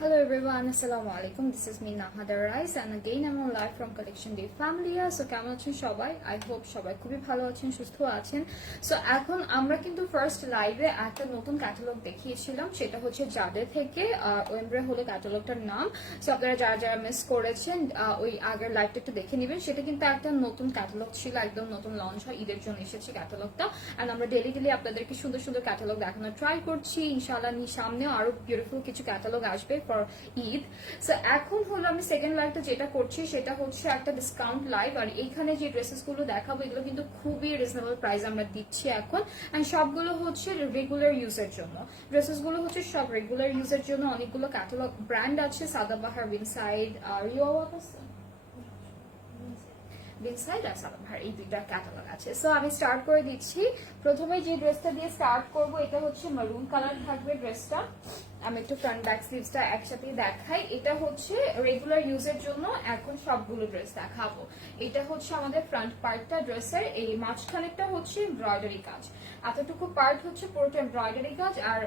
Hello everyone, Assalamu alaikum. This is me Nahada Rice and again I'm on live from Collection Day Family. So কেমন আছেন সবাই? I hope সবাই খুবই ভালো আছেন, সুস্থ আছেন। সো এখন আমরা কিন্তু ফার্স্ট লাইভে একটা নতুন ক্যাটালগ দেখিয়েছিলাম, সেটা হচ্ছে জাদে থেকে ওয়েমব্রে হলো ক্যাটালগটার নাম। সো আপনারা যারা যারা মিস করেছেন ওই আগের লাইভটা একটু দেখে নেবেন। সেটা কিন্তু একটা নতুন ক্যাটালগ ছিল, একদম নতুন লঞ্চ হয়, ঈদের জন্য এসেছে ক্যাটালগটা। এন্ড আমরা ডেলি ডেলি আপনাদেরকে সুন্দর সুন্দর ক্যাটালগ দেখানোর ট্রাই করছি। ইনশাআল্লাহ সামনেও আরো বিউটিফুল কিছু ক্যাটালগ আসবে ফর ঈদ। সো এখন হলো আমি সেকেন্ড লাইভটা যেটা করছি সেটা হচ্ছে একটা ডিসকাউন্ট লাইভ, আর এইখানে যে ড্রেসেস গুলো দেখাবো এগুলো কিন্তু খুবই রিজনেবল প্রাইস আমরা দিচ্ছি এখন। এন্ড সবগুলো হচ্ছে রেগুলার ইউজের জন্য, ড্রেসেস গুলো হচ্ছে সব রেগুলার ইউজের জন্য। অনেকগুলো ক্যাটালগ ব্র্যান্ড আছে, সাদাবাহার, উইনসাইড আর বিনসাইড আর সাদাবাহার, এই দুইটা ক্যাটালগ আছে। সো আমি স্টার্ট করে দিচ্ছি। প্রথমে যে ড্রেসটা দিয়ে স্টার্ট করব এটা হচ্ছে মারুন কালার থাকবে ড্রেসটা। আমি একটু ফ্রন্ট ব্যাক স্লিভসটা একসাথে দেখাই। এটা হচ্ছে রেগুলার ইউজের জন্য এখন সবগুলো ড্রেস দেখাবো। এটা হচ্ছে আমাদের ফ্রন্ট পার্টটা ড্রেসের, এই মাঝখানেরটা হচ্ছে এমব্রয়ডারি কাজ, এতটুকু পার্ট হচ্ছে পুরোটা এমব্রয়ডারি কাজ, আর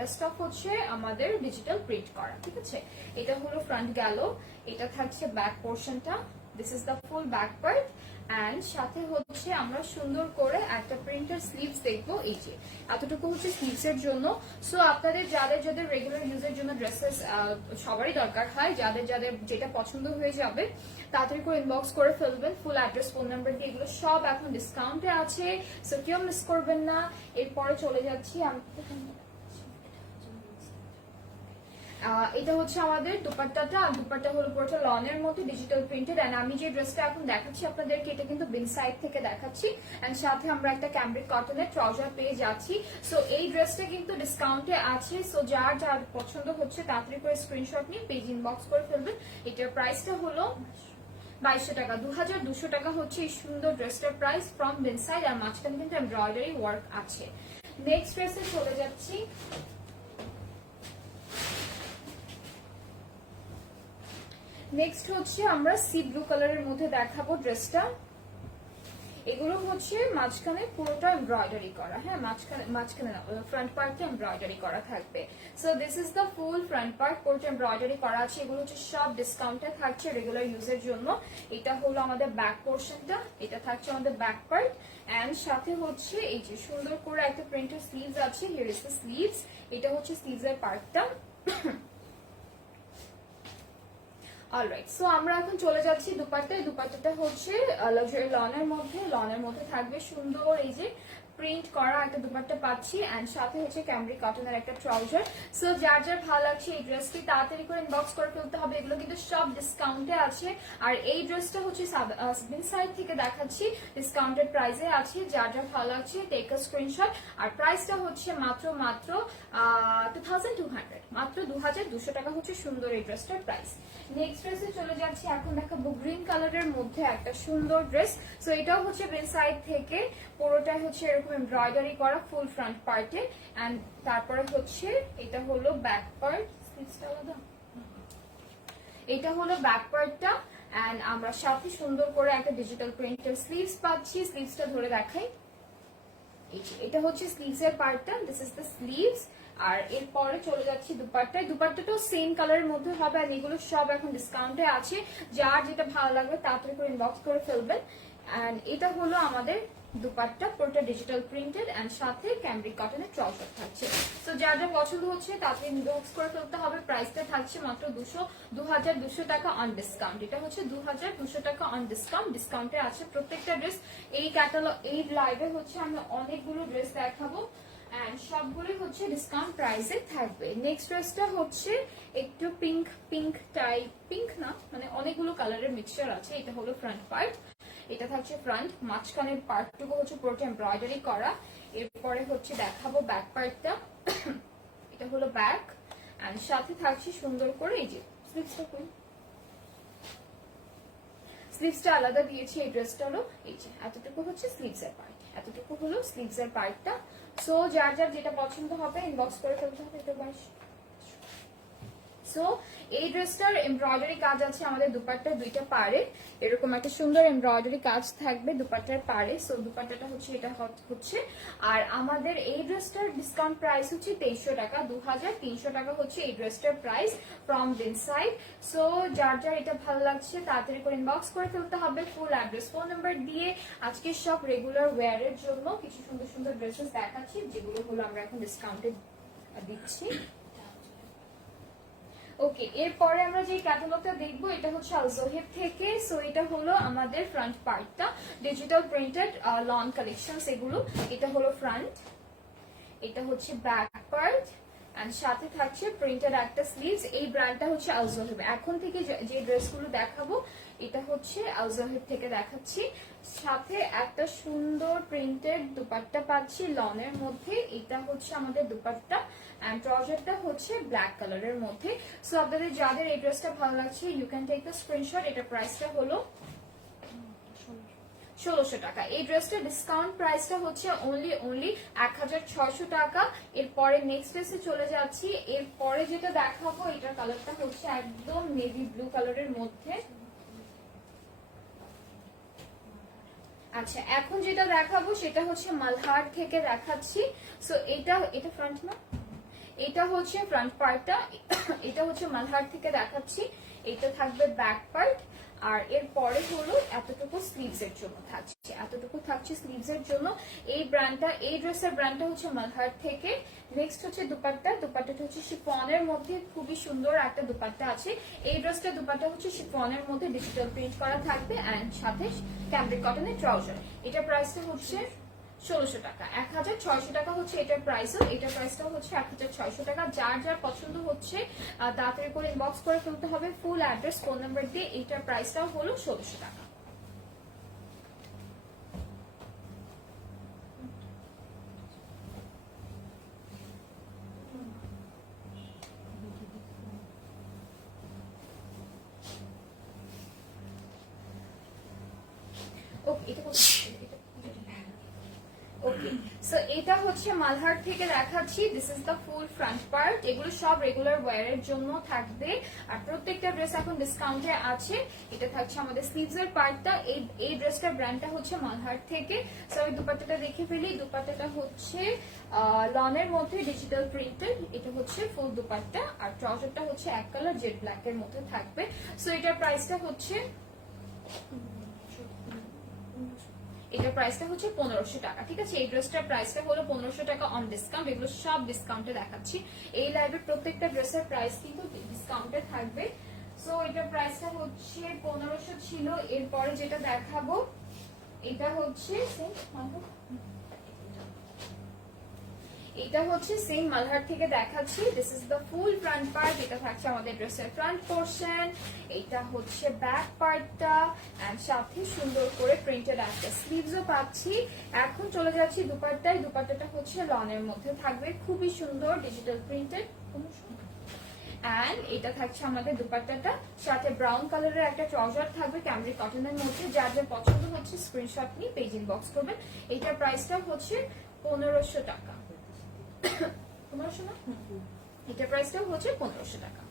রেস্ট অফ হচ্ছে আমাদের ডিজিটাল প্রিন্ট করা। ঠিক আছে, এটা হলো ফ্রন্ট গেল। এটা থাকছে ব্যাক পোর্শনটা, this is the full back part. And সাথে হচ্ছে আমরা সুন্দর করে একটা প্রিন্টের স্লিভস দেখবো। এই যে এতটুকু হচ্ছে স্লিভস এর জন্য। সো আপনাদের যাদের যাদের রেগুলার ইউজের জন্য ড্রেসেস সবারই দরকার হয়, যাদের যাদের যেটা পছন্দ হয়ে যাবে তাড়াতাড়ি করে ইনবক্স করে ফেলবেন। ফুল অ্যাড্রেস, ফোন নাম্বার দিয়ে, এগুলো সব এখন ডিসকাউন্টে আছে। সো কেউ মিস করবেন না। এরপরে চলে যাচ্ছি আমি, এটা হচ্ছে আমাদের দুপাট্টাটা, আর দুপাট্টা হলো পুরোটা লনের মতো ডিজিটাল প্রিন্টেড। এন্ড আমি যে ড্রেসটা এখন দেখাচ্ছি আপনাদেরকে এটা কিন্তু বিন সাইড থেকে দেখাচ্ছি। এন্ড সাথে আমরা একটা ক্যামব্রিক কটনের ট্রাউজার পেয়ে যাচ্ছি। সো এই ড্রেসটা কিন্তু ডিসকাউন্টে আছে। সো যার যার পছন্দ হচ্ছে তাড়াতাড়ি করে স্ক্রিনশট নিয়ে পেজ ইনবক্স করে ফেলবেন। এটার প্রাইসটা হলো 2200 টাকা, 2200 টাকা হচ্ছে এই সুন্দর ড্রেসটার প্রাইস ফ্রম বিন সাইড। আর মাঝখানে কিন্তু এমব্রয়ডারি ওয়ার্ক আছে। নেক্সট ড্রেসে চলে যাচ্ছি। নেক্সট হচ্ছে আমরা সি ব্লু কালারের মধ্যে দেখাবো ড্রেসটা। এগুলো হচ্ছে মাঝখানে পুরোটা এমব্রয়ডারি করা, হ্যাঁ মাঝখানে না, ফ্রন্ট পার্টে এমব্রয়ডারি করা থাকবে। So this is the full front part, পুরোটা এমব্রয়ডারি করা আছে। এগুলো হচ্ছে সব ডিসকাউন্টে থাকছে রেগুলার ইউজের জন্য। এটা হলো আমাদের ব্যাক পোর্শনটা, এটা থাকছে আমাদের ব্যাক পার্ট। এন্ড সাথে হচ্ছে এই যে সুন্দর করে একটা প্রিন্টের স্লিভস আছে, হিয়ার ইজ দ্য স্লিভস। এটা হচ্ছে স্লিভস এর পার্টটা। অলরাইট, সো আমরা এখন চলে যাচ্ছি দুপাট্টায়। দুপাট্টাটা হচ্ছে লাক্সারি লনের মধ্যে থাকবে সুন্দর এই যে প্রিন্ট করা একটা দুপাট্টা পাচ্ছি। এন্ড সাথে হচ্ছে ক্যামব্রিক কটনের একটা ট্রাউজার। সো যার যার ভালো লাগছে এই ড্রেসটি তাড়াতাড়ি করে ইনবক্স করে ফেলতে হবে। এগুলো কিন্তু সব ডিসকাউন্টে আছে। আর এই ড্রেসটা হচ্ছে বিন সাইড থেকে দেখাচ্ছি, ডিসকাউন্টেড প্রাইসে আছে। যার যার ভালো লাগছে টেক আ স্ক্রিনশট। আর প্রাইসটা হচ্ছে মাত্র 2200, মাত্র 2200 টাকা হচ্ছে সুন্দর এই ড্রেসটার প্রাইস। নেক্সট ড্রেসে চলে যাচ্ছি। এখন দেখাবো গ্রিন কালারের মধ্যে একটা সুন্দর ড্রেস। সো এটাও হচ্ছে বিন সাইড থেকে, পুরোটাই হচ্ছে এরকম এমব্রয়ডারি করা ফুল ফ্রন্ট পার্টে। এন্ড তারপরে হচ্ছে এটা হলো ব্যাক পার্ট, স্লিভসটা আলাদা, এটা হলো ব্যাক পার্টটা। এন্ড আমরা সাথে সুন্দর করে একটা ডিজিটাল প্রিন্টের স্লিভস পাচ্ছি। স্লিভসটা ধরে দেখাই, এটা হচ্ছে স্লিভস এর পার্টটা, দিস ইজ দ্য স্লিভস। আর এরপরে চলে যাচ্ছি দুপাট্টায়। দুপাট্টাটাও সেম কালারের মধ্যে হবে। আর এগুলো সব এখন ডিসকাউন্টে আছে। যার যেটা ভালো লাগবে তাড়াতাড়ি করে ইনবক্স করে ফেলবেন। এন্ড এটা হলো আমাদের দুপাট্টা, পুরোটা ডিজিটাল প্রিন্টেড। এন্ড সাথে ক্যামব্রিক কটনের ট্রাউজার থাকছে। তো যার যা পছন্দ হচ্ছে তাড়াতাড়ি ইনবক্স করে ফেলতে হবে। প্রাইসটা থাকছে মাত্র 2200 টাকা অন ডিসকাউন্ট। এটা হচ্ছে 2200 টাকা অন ডিসকাউন্ট, ডিসকাউন্টে আছে প্রত্যেকটা ড্রেস। এই ক্যাটালগ, এই লাইভে হচ্ছে আমি অনেকগুলো ড্রেস দেখাবো এন্ড সবগুলোই হচ্ছে ডিসকাউন্ট প্রাইসে থাকবে। নেক্সট ড্রেসটা হচ্ছে একটু পিঙ্ক টাইপ, পিঙ্ক না মানে অনেকগুলো কালারের মিক্সচার আছে। এটা হলো ফ্রন্ট পার্ট, এটা থাকছে ফ্রন্ট, মাঝখানের পার্টটুকু হচ্ছে পুরোটা এমব্রয়ডারি করা। এরপরে হচ্ছে দেখাবো ব্যাক পার্টটা, এটা হলো ব্যাক। এন্ড সাথে থাকছে সুন্দর করে এই যে স্লিভসটা আলাদা দিয়েছি। এই ড্রেসটা হলো এই যে এতটুকু হচ্ছে স্লিভস এর পার্ট, এতটুকু হলো স্লিভস এর পার্টটা। সো যার যার যেটা পছন্দ হবে ইনবক্স করে ফেলতে হবে। এটা সো এই ড্রেসটার এমব্রয়ডারি কাজ আছে আমাদের দুপাট্টার দুইটা পাড়ে, এরকম একটা সুন্দর এমব্রয়ডারি কাজ থাকবে দুপাট্টার পাড়ে। সো দুপাট্টাটা হচ্ছে এটা হচ্ছে, আর আমাদের এই ড্রেসটার ডিসকাউন্ট প্রাইস হচ্ছে 2300 টাকা, 2300 টাকা হচ্ছে এই ড্রেসটার price from this side. So যার যার এটা ভালো লাগছে তাড়াতাড়ি করে ইনবক্স করে ফেলতে হবে, ফুল অ্যাড্রেস ফোন নাম্বার দিয়ে। আজকে সব রেগুলার ওয়্যারের জন্য কিছু সুন্দর সুন্দর ড্রেসেস দেখাচ্ছি, যেগুলো হলো আমরা এখন ডিসকাউন্টে দিচ্ছি। ওকে, এরপরে আমরা যে ক্যাটালগটা দেখবো এটা হচ্ছে আলজোহেব থেকে। সো এটা হলো আমাদের ফ্রন্ট পার্টটা, ডিজিটাল প্রিন্টেড লন কালেকশনস এগুলো। এটা হলো ফ্রন্ট, এটা হচ্ছে ব্যাক পার্ট, এন্ড সাথে থাকছে প্রিন্টেড একটা স্লিভস। এই ব্র্যান্ডটা হচ্ছে আলজোহেব। এখন থেকে যে ড্রেসগুলো দেখাবো এটা হচ্ছে আলজোহেব থেকে দেখাচ্ছি। সাথে একটা সুন্দর প্রিন্টেড দুপাট্টা পাচ্ছি লনের মধ্যে, এটা হচ্ছে আমাদের দুপাট্টা, এন্ড ট্রাউজারটা হচ্ছে ব্ল্যাক কালারের মধ্যে। সো আপনাদের যাদের এই ড্রেসটা ভালো লাগছে you can take the screenshot. এটা প্রাইসটা হলো 1600 টাকা। এই ড্রেসটা ডিসকাউন্ট প্রাইসটা হচ্ছে অনলি 1600 টাকা। এরপরে নেক্সট ড্রেসে চলে যাচ্ছি। এরপরে যেটা দেখাবো এটার কালারটা হচ্ছে একদম নেভি ব্লু কালারের মধ্যে। আচ্ছা, এখন যেটা দেখাবো সেটা হচ্ছে মালহার থেকে দেখাচ্ছি। সো এটা ফ্রন্ট না, এটা হচ্ছে ফ্রন্ট পার্টটা, এটা হচ্ছে মালহার থেকে দেখাচ্ছি। এটা থাকবে ব্যাক পার্ট, আর এরপরে হলো এতটুকু স্লিভস এর জন্য থাকছে, এতটুকু থাকছে স্লিভস এর জন্য। এই ব্র্যান্ডটা, এই ড্রেসের ব্র্যান্ডটা হচ্ছে মালহার থেকে। নেক্সট হচ্ছে দুপাট্টা, দুপাট্টাটা হচ্ছে শিফনের মধ্যে, খুবই সুন্দর একটা দুপাট্টা আছে। এই ড্রেসটা দুপাট্টা হচ্ছে শিফনের মধ্যে ডিজিটাল প্রিন্ট করা থাকবে, এন্ড সাথে ক্যামব্রিক কটনের ট্রাউজার। এটা প্রাইসটা হচ্ছে 1600 টাকা, 1600 টাকা হচ্ছে এটার প্রাইস। এটার প্রাইসটাও হচ্ছে 1600 টাকা। যার যার পছন্দ হচ্ছে তাড়াতাড়ি করে ইনবক্স করে ফেলতে হবে, ফুল অ্যাড্রেস ফোন নাম্বার দিয়ে। এটার প্রাইসটাও হলো 1600 টাকা। ওকে, এটা ওকে, সো এটা হচ্ছে মালহার থেকে দেখাচ্ছি। This is the full front part. এগুলো সব রেগুলার ওয়্যারের জন্য থাকবে, আর প্রত্যেকটা ড্রেস এখন ডিসকাউন্টে আছে। এটা থাকছে আমাদের স্লিভস এর পার্টটা। এই ড্রেসটার ব্র্যান্ডটা হচ্ছে মালহার থেকে। সো আমি দুপাট্টাটা দেখে ফেলি। দুপাট্টাটা হচ্ছে লনের মধ্যে ডিজিটাল প্রিন্টেড, এটা হচ্ছে ফুল দুপাট্টা, আর ট্রাউজারটা হচ্ছে এক কালার জেড ব্ল্যাক এর মধ্যে থাকবে। সো এটার প্রাইসটা হচ্ছে, এটার প্রাইসটা হচ্ছে 1500 টাকা। ঠিক আছে, এই ড্রেসটার প্রাইসটা হলো 1500 টাকা অন ডিসকাউন্ট। এগুলো সব ডিসকাউন্টে দেখাচ্ছি। এই লাইভের প্রত্যেকটা ড্রেসের প্রাইস কিন্তু ডিসকাউন্টে থাকবে। সো এটার প্রাইসটা হচ্ছে 1500 ছিল। এরপরে যেটা দেখাবো এটা হচ্ছে এটা হচ্ছে সেম মালহার থেকে দেখাচ্ছি। This is the full front part. এটা থাকছে আমাদের ড্রেসের ফ্রন্ট পোর্শন, এটা হচ্ছে ব্যাক পার্টটা, এন্ড সাথে সুন্দর করে প্রিন্টেড একটা স্লিভসও পাচ্ছি। এখন চলে যাচ্ছি দুপাট্টায়। দুপাট্টাটা হচ্ছে লনের মধ্যে থাকবে, খুবই সুন্দর ডিজিটাল প্রিন্টেড, এন্ড এটা থাকছে আমাদের দুপাট্টাটা। সাথে ব্রাউন কালারের একটা ট্রাউজার থাকবে ক্যামব্রিক কটনের মধ্যে। যার যার পছন্দ হচ্ছে স্ক্রিনশট নিয়ে পেজ ইনবক্স করবেন। এটার প্রাইসটা হচ্ছে 1500 টাকা। 1500 না, এটার প্রাইসটাও হচ্ছে 1500 টাকা।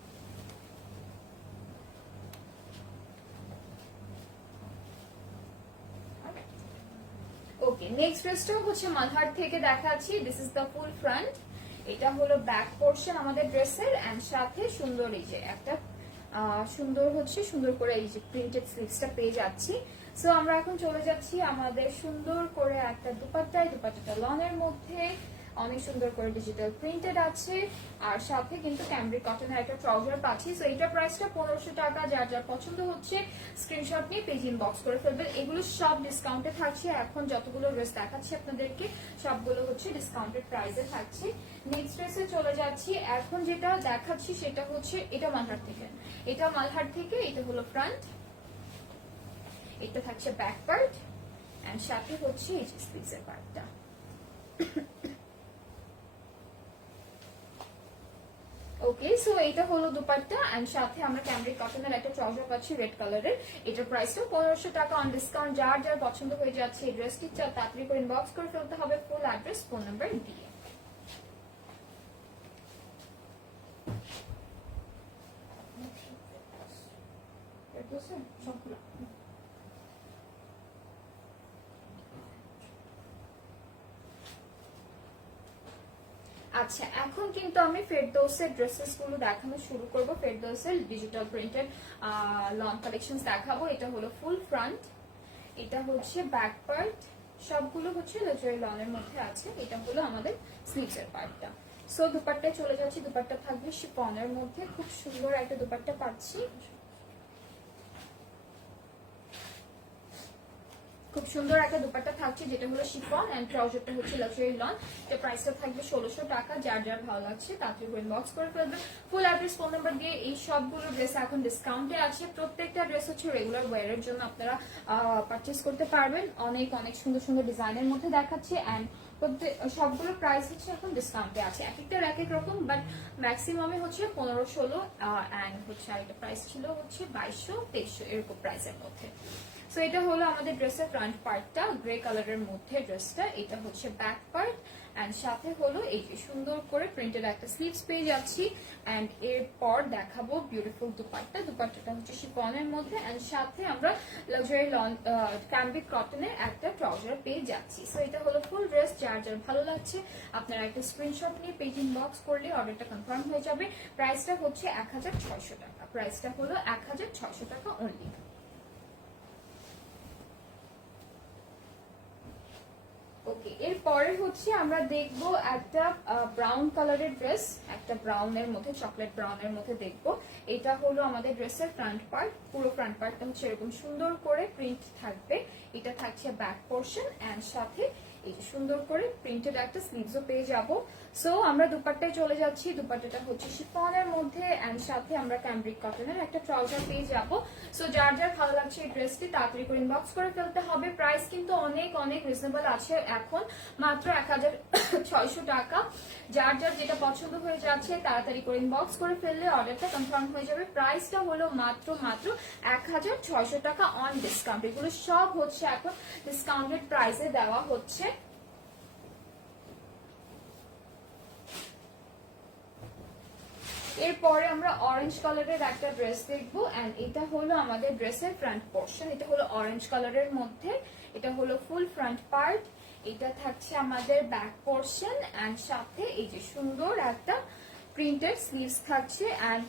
ওকে, নেক্সট ড্রেসটাও হচ্ছে মালহার থেকে দেখাচ্ছি। This is the full front. এটা হলো ব্যাক পোর্শন আমাদের ড্রেসের, এন্ড সাথে সুন্দর এই যে একটা সুন্দর করে এই যে প্রিন্টেড স্লিভসটা পেয়ে যাচ্ছি। সো আমরা এখন চলে যাচ্ছি আমাদের সুন্দর করে একটা দুপাট্টায়। দুপাট্টাটা লনের মধ্যে, অনেক সুন্দর করে ডিজিটাল প্রিন্টেড আছে, আর সাথে কিন্তু ক্যামব্রিক কটনের একটা ট্রাউজার পাচ্ছি। সো এটার প্রাইসটা 1500 টাকা। যার যার পছন্দ হচ্ছে স্ক্রিনশট নিয়ে পেজ ইনবক্স করে ফেলবেন। এগুলো সব ডিসকাউন্টে থাকছে। এখন যতগুলো ড্রেস দেখাচ্ছি আপনাদেরকে সবগুলো হচ্ছে ডিসকাউন্টেড প্রাইসে থাকছে। নেক্সট ড্রেসে চলে যাচ্ছি। এখন যেটা দেখাচ্ছি সেটা হচ্ছে এটা মালহার থেকে। এটা মালহার থেকে, এটা হলো ফ্রন্ট, এটা থাকছে ব্যাক পার্ট, এন্ড সাথে হচ্ছে এই যে স্লিভসের পার্টটা। ওকে, সো এটা হলো দুপাট্টা, এন্ড সাথে আমরা ক্যামব্রিক কটনের একটা ট্রাউজার পাচ্ছি রেড কালারের। এটার প্রাইসটা 1500 টাকা অন ডিসকাউন্ট। যার যার পছন্দ হয়ে যাচ্ছে এই ড্রেসটি তাড়াতাড়ি করে ইনবক্স করে ফেলতে হবে, ফুল অ্যাড্রেস ফোন নাম্বার দিয়ে। ফেরদৌসের সবগুলো। আচ্ছা, এখন কিন্তু আমি ফেরদৌসের ড্রেসেস গুলো দেখানো শুরু করব। ফেরদৌসের ডিজিটাল প্রিন্টেড লং কালেকশনস দেখাবো। এটা হলো ফুল ফ্রন্ট, এটা হচ্ছে ব্যাক পার্ট, সবগুলো হচ্ছে লাক্সারি লনের মধ্যে আছে। এটা হলো আমাদের স্লিভসের পার্টটা। সো দুপাট্টায় চলে যাচ্ছি। দুপাট্টা থাকবে শিফনের মধ্যে, খুব সুন্দর একটা দুপাট্টা পাচ্ছি, খুব সুন্দর একটা দুপাট্টা থাকছে যেটা হলো শিফন এন্ড ট্রাউজারটা হচ্ছে লাক্সারি লন। এটা প্রাইসটা থাকবে 1600 টাকা। যার যার ভালো লাগছে তাড়াতাড়ি ইনবক্স করে ফেলবেন। ফুল অ্যাড্রেস, ফোন নাম্বার দিয়ে এই সবগুলো ড্রেস এখন ডিসকাউন্টে আছে। প্রত্যেকটা ড্রেস হচ্ছে রেগুলার ওয়্যারের জন্য আপনারা পারচেজ করতে পারবেন। অনেক অনেক সুন্দর সুন্দর ডিজাইনের মধ্যে দেখাচ্ছে এন্ড সবগুলো প্রাইস হচ্ছে এখন ডিসকাউন্টে আছে। এক একটার এক এক রকম, বাট ম্যাক্সিমামে হচ্ছে 1500-16 এন্ড হচ্ছে আরেকটা প্রাইস ছিল হচ্ছে 2200-2300 এরকম প্রাইসের মধ্যে। সো এটা হলো আমাদের ড্রেসের ফ্রন্ট পার্টটা, গ্রে কালারের মধ্যে ড্রেসটা। এটা হচ্ছে ব্যাক পার্ট এন্ড সাথে হলো এই যে সুন্দর করে প্রিন্টেড একটা স্লিভস পেয়ে যাচ্ছি। এন্ড এরপর দেখাবো বিউটিফুল দুপাট্টা। দুপাট্টাটা হচ্ছে শিফনের মধ্যে এন্ড সাথে আমরা লাক্সারি লন ক্যাম্বিক কটনের একটা ট্রাউজার পেয়ে যাচ্ছি। সো এটা হলো ফুল ড্রেস। যার যার ভালো লাগছে আপনারা একটা স্ক্রিনশট নিয়ে পেজ ইনবক্স করলে অর্ডারটা কনফার্ম হয়ে যাবে। প্রাইসটা হচ্ছে 1600 টাকা। প্রাইসটা হলো 1600 টাকা অনলি। ওকে, এরপরে হচ্ছে আমরা দেখবো একটা ব্রাউন কালারের ড্রেস, একটা ব্রাউনের মধ্যে, চকলেট ব্রাউনের মধ্যে দেখবো। এটা হলো আমাদের ড্রেসের ফ্রন্ট পার্ট। পুরো ফ্রন্ট পার্টটা হচ্ছে এরকম সুন্দর করে প্রিন্ট থাকবে। এটা থাকছে ব্যাক পোর্শন এন্ড সাথে এই যে সুন্দর করে প্রিন্টেড একটা স্লিভসও পেয়ে যাব। সো আমরা দুপাট্টায় চলে যাচ্ছি। দুপাট্টাটা হচ্ছে শিফনের মধ্যে এন্ড সাথে আমরা ক্যাম্ব্রিক কটনের একটা ট্রাউজার পেয়ে যাব। সো যার যার ভালো লাগছে এই ড্রেসটি তাড়াতাড়ি করে ইনবক্স করে ফেলতে হবে। প্রাইস কিন্তু অনেক অনেক রিজনেবল আছে, এখন মাত্র 1600 টাকা। যার যার যেটা পছন্দ হয়ে যাচ্ছে তাড়াতাড়ি করে ইনবক্স করে ফেললে অর্ডারটা কনফার্ম হয়ে যাবে। প্রাইসটা হলো মাত্র 1600 টাকা অন ডিসকাউন্ট। এগুলো সব হচ্ছে এখন ডিসকাউন্টেড প্রাইসে দেওয়া হচ্ছে। এরপরে আমরা অরেঞ্জ কালারের একটা ড্রেস দেখবো এন্ড এটা হলো আমাদের ড্রেসের ফ্রন্ট পোর্শন। এটা হলো অরেঞ্জ কালারের মধ্যে, এটা হলো ফুল ফ্রন্ট পার্ট, এটা থাকছে আমাদের ব্যাক পোর্শন এন্ড সাথে এই যে সুন্দর একটা প্রিন্টেড স্লিভস থাকছে। এন্ড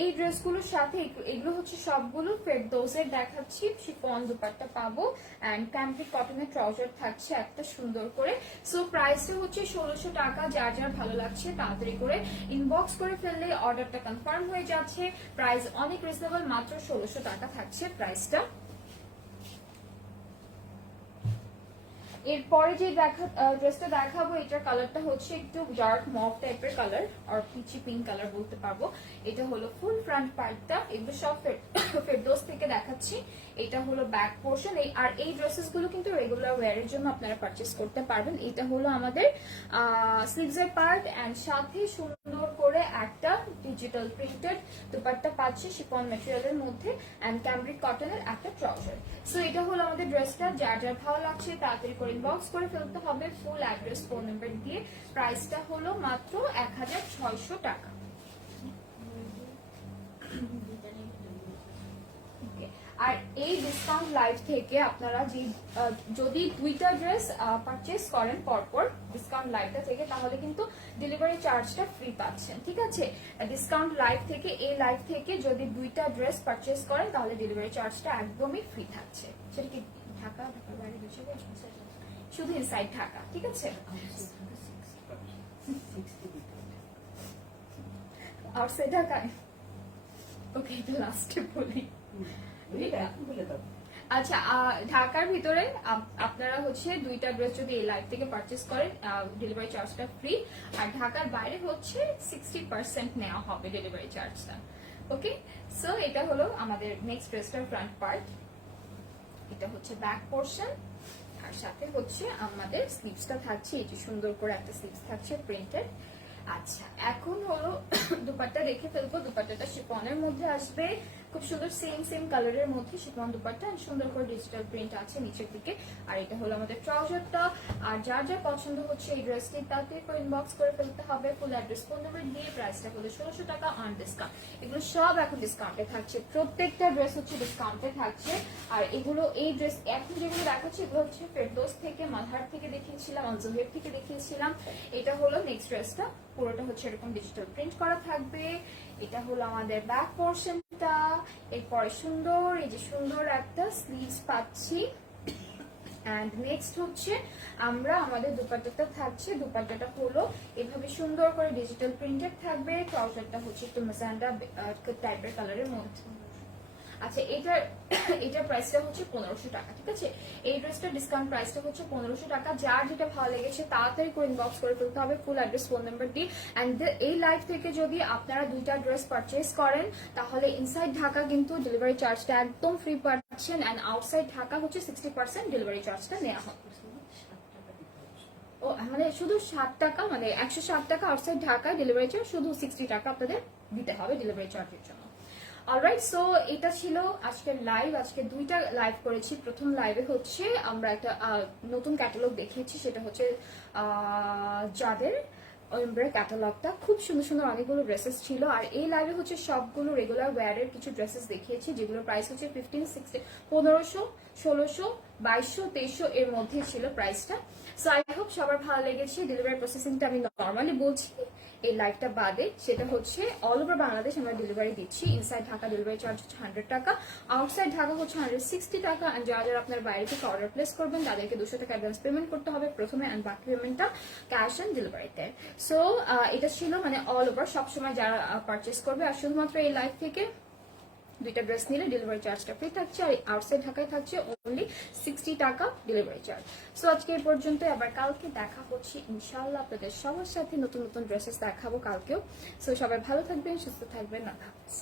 এই ড্রেসগুলোর সাথে এগুলো হচ্ছে সবগুলো ফেরদৌসের দেখাচ্ছি। শিফন দুপাট্টা পাবো এন্ড ক্যাম্ব্রিক কটনের ট্রাউজার থাকছে একটা সুন্দর করে। সো প্রাইসটা হচ্ছে 1600 টাকা। যার যার ভালো লাগছে তাড়াতাড়ি করে ইনবক্স করে ফেললে অর্ডারটা কনফার্ম হয়ে যাচ্ছে। প্রাইস অনেক রিজনেবল, মাত্র 1600 টাকা থাকছে প্রাইসটা। এরপরে যে ড্রেসটা দেখাবো এটার কালারটা হচ্ছে একটু ডার্ক মভ টাইপের কালার আর পিচি পিঙ্ক কালার বলতে পারবো। এটা হলো ফুল ফ্রন্ট পার্টটা, এগুলো সব ফেরদৌস থেকে দেখাচ্ছি। এটা হলো ব্যাক পোর্শন। আর এই ড্রেসেস গুলো কিন্তু রেগুলার ওয়্যারের জন্য আপনারা পারচেস করতে পারবেন। এটা হলো আমাদের স্লিভসের পার্ট এন্ড সাথে সুন্দর করে একটা ডিজিটাল প্রিন্টেড দুপাট্টা পাচ্ছে শিফন ম্যাটেরিয়ালের মধ্যে এন্ড ক্যাম্ব্রিক কটনের একটা ট্রাউজার। সো এটা হলো আমাদের ড্রেসটা। যার যার ভালো লাগছে তাড়াতাড়ি করে ইনবক্স করে ফেলতে হবে ফুল অ্যাড্রেস, ফোন নাম্বার দিয়ে। প্রাইসটা হলো মাত্র 1600 টাকা। আর এই ডিসকাউন্ট লাইভ থেকে আপনারা যদি দুইটা ড্রেস পারচেস করেন পরপর ডিসকাউন্ট লাইভটা থেকে, তাহলে কিন্তু ডেলিভারি চার্জটা ফ্রি পাচ্ছেন। ঠিক আছে, ডিসকাউন্ট লাইভ থেকে, এই লাইভ থেকে যদি দুইটা ড্রেস পারচেস করেন তাহলে ডেলিভারি চার্জটা একদমই ফ্রি থাকছে। সেটা কি ঢাকার বাইরে হিসেবে শুধু ইনসাইড ঢাকা। ঠিক আছে, আউটসাইড ঢাকায়। ওকে, এটা লাস্টে বলি। আচ্ছা, ঢাকার ভিতরে আপনারা হচ্ছে দুইটা ড্রেস যদি এই লাইভ থেকে পারচেস করেন ডেলিভারি চার্জটা ফ্রি। আর ঢাকার বাইরে হচ্ছে 60% নেওয়া হবে ডেলিভারি চার্জটা। ওকে, সো এটা হলো আমাদের নেক্সট ড্রেসটার ফ্রন্ট পার্ট। এটা হচ্ছে ব্যাক পোর্শন আর সাথে হচ্ছে আমাদের স্লিভসটা থাকছে এই যে সুন্দর করে একটা স্লিভস থাকছে প্রিন্টেড আচ্ছা এখন হলো দুপাট্টা দেখে ফেলবো। দুপাট্টাটা শিফনের মধ্যে আসবে, খুব সুন্দর সেম কালারের মধ্যে শিফন দুপাট্টা, সুন্দর করে ডিজিটাল প্রিন্ট আছে নিচের দিকে। আর এটা হলো আমাদের ট্রাউজারটা। আর যার যার পছন্দ হচ্ছে এই ড্রেসটি তাতে ইনবক্স করে ফেলতে হবে ফুল অ্যাড্রেস ফোন নাম্বার দিয়ে। প্রাইসটা হলো 1600 টাকা অন ডিসকাউন্ট। এগুলো সব এখন ডিসকাউন্টে থাকছে, প্রত্যেকটা ড্রেস হচ্ছে ডিসকাউন্টে থাকছে। আর এগুলো এই ড্রেস এখন যেগুলো দেখাচ্ছে এগুলো হচ্ছে ফেরদৌস থেকে, মালহার থেকে দেখিয়েছিলাম, আলজোহের থেকে দেখিয়েছিলাম। এটা হলো নেক্সট ড্রেসটা, পুরোটা হচ্ছে এরকম ডিজিটাল প্রিন্ট করা থাকবে। এটা হলো আমাদের ব্যাক পোর্শনটা। এরপরে সুন্দর এই যে সুন্দর একটা স্লিভস পাচ্ছি। এন্ড নেক্সট হচ্ছে আমরা আমাদের দুপাট্টাটা থাকছে, দুপাট্টাটা হলো এভাবে সুন্দর করে ডিজিটাল প্রিন্টেড থাকবে। ট্রাউজারটা হচ্ছে একটু ম্যাজেন্ডা টাইপের কালারের মধ্যে। আচ্ছা এটার প্রাইসটা হচ্ছে 1500 টাকা, ঠিক আছে। এই ড্রেসটার ডিসকাউন্ট প্রাইসটা হচ্ছে 1500 টাকা। যার যেটা ভালো লেগেছে তাড়াতাড়ি করে ইনবক্স করে ফেলতে হবে ফুল অ্যাড্রেস ফোন নাম্বার দিয়ে। এন্ড এই লাইভ থেকে যদি আপনারা দুইটা ড্রেস পারচেজ করেন তাহলে ইনসাইড ঢাকা কিন্তু ডেলিভারি চার্জটা একদম ফ্রি পাচ্ছেন, এন্ড আউটসাইড ঢাকা হচ্ছে 60% ডেলিভারি চার্জটা নেওয়া হয়। ও মানে শুধু 60 টাকা, মানে 160 টাকা আউটসাইড ঢাকায় ডেলিভারি চার্জ, শুধু 60 টাকা আপনাদের দিতে হবে ডেলিভারি চার্জের জন্য। অলরাইট, সো এটা ছিল আজকের লাইভ। আজকে দুইটা লাইভ করেছি। প্রথম লাইভে হচ্ছে আমরা একটা নতুন ক্যাটালগ দেখিয়েছি, সেটা হচ্ছে যাদের ক্যাটালগটা খুব সুন্দর সুন্দর অনেকগুলো ড্রেসেস ছিল। আর এই লাইভে হচ্ছে সবগুলো রেগুলার ওয়্যারের কিছু ড্রেসেস দেখিয়েছি যেগুলোর প্রাইস হচ্ছে 1500, 1600, 2200, 2300 এর মধ্যে ছিল প্রাইসটা। সো আই হোপ সবার ভালো লেগেছে। ডেলিভারি প্রসেসিংটা আমি নর্মালি বলছি এই লাইভটা বাদে, সেটা হচ্ছে অল ওভার বাংলাদেশ আমরা ডেলিভারি দিচ্ছি। ইনসাইড ঢাকা ডেলিভারি চার্জ হচ্ছে 100 টাকা, আউটসাইড ঢাকা হচ্ছে 160 টাকা। আর যারা যারা আপনার বাইরে থেকে অর্ডার প্লেস করবেন তাদেরকে 200 টাকা অ্যাডভান্স পেমেন্ট করতে হবে প্রথমে, অ্যান্ড বাকি পেমেন্টটা ক্যাশ অন ডেলিভারিতে। সো এটা ছিল মানে অল ওভার সবসময় যারা পারচেস করবে। আর শুধুমাত্র এই লাইভ থেকে দুইটা ড্রেস নিলে ডেলিভারি চার্জটা ফ্রি থাকছে, আর আউটসাইড ঢাকায় থাকছে অনলি 60 টাকা ডেলিভারি চার্জ। সো আজকে এই পর্যন্ত, আবার কালকে দেখা হচ্ছে ইনশাআল্লাহ আপনাদের সবার সাথে। নতুন নতুন ড্রেসেস দেখাবো কালকেও। সো সবাই ভালো থাকবেন, সুস্থ থাকবেন, আল্লাহ হাফেজ।